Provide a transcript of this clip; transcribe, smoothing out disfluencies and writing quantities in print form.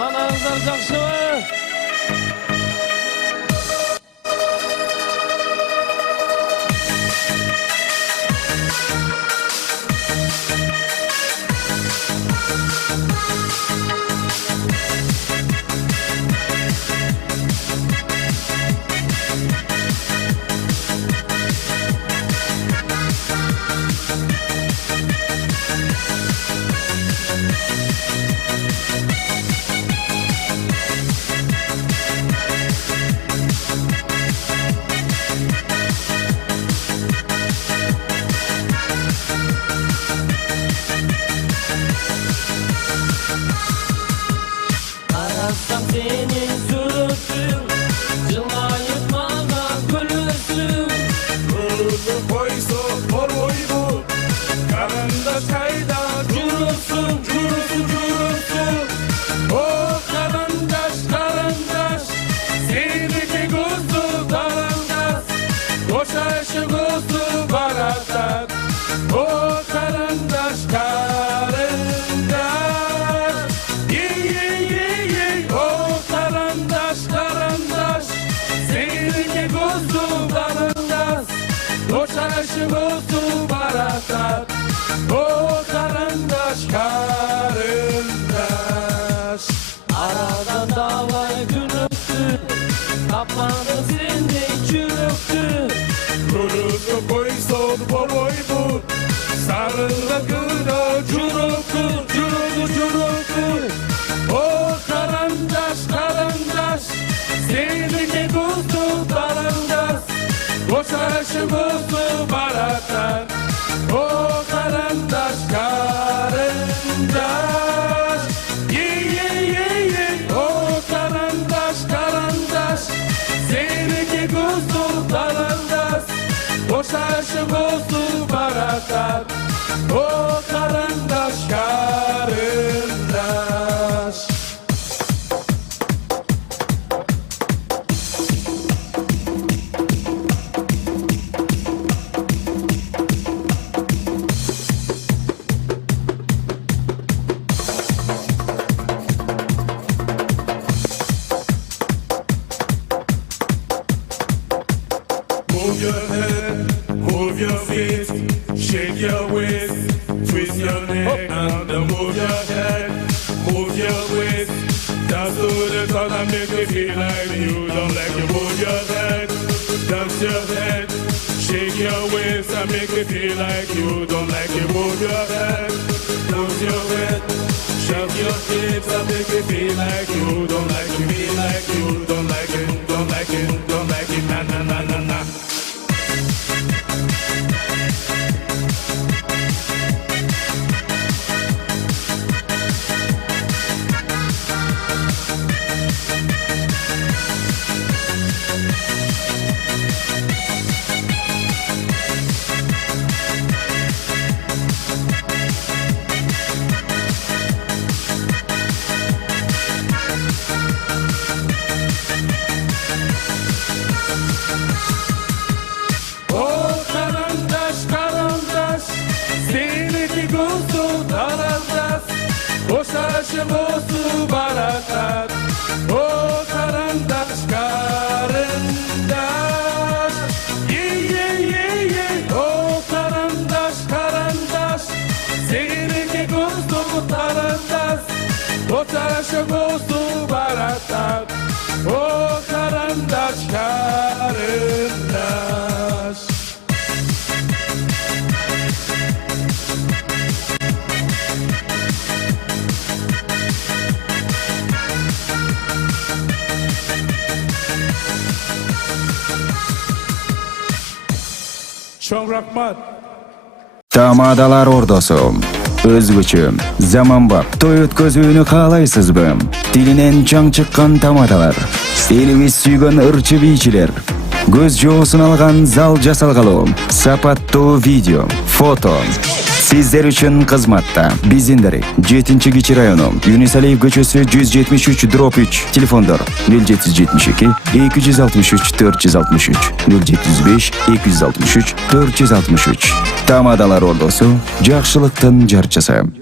Balаңыздар жақсымы? Arasam senin suratın, cılayıp bana gülürsün. Kırdı koysun mor boylu, karında çayda Cürürsün, cürürsün, cürürsün. o karandaş karandaş, seninki kuzu karandaş, koşaşı kuzu baratak, o karandaş karandaş, ye, o karandaş karandaş, seninki kuzu karandaş, koşaşı kuzu baratak, o karandaş karandaş. Aradan dağlar gün öptü, kapandı seni çürüktü. Kurudu koysun bol boylu, sarılı gıda Çürüktü, çürüktü, çürüktü. o karandaş karandaş, seninki kuzu karandaş, koşaşı kuzu baratak, o karandaş karandaş, ye, o karandaş karandaş, seninki kuzu karandaş, koşaşı kuzu baratak, o karandaş karandaş. Move your head, move your feet, shake your waist, twist your neck, and move your head, move your waist. Dance to the song and make me feel like you don't like you. Move your head, dance your head, shake your waist and make me feel like you don't like you. Move your head, move your head, shove your hips and make me feel like you don't like you. Feel like you don't like it, don't like it, don't like it, na na na na na. O karandaş karandaş, seninki kuzu karandaş, koşaşı kuzu baratak, o karandaş karandaş, ye, o karandaş karandaş, seninki kuzu karandaş, koşaşı kuzu baratak, o karandaş karandaş. Çok rahmat. Tamadalar ordosu. Özgüçü, zamanbap, toy ötközүүnü kaalayсызбы? Dilinen çaң çıkkan tamadalar. Elibиз сүйгөн ырчы бийчилер. Göz жоосун алган зал жасалгалуу. Сапаттуу видео, foto. Sizler üçün kızmatta. Bizindiri. 7-Кичи району. Юнусалиев көчөсү 173/3. Телефондар 0772 263 463 075 263 463. Tamadalar ordosu, жакшылыктын жарчысы.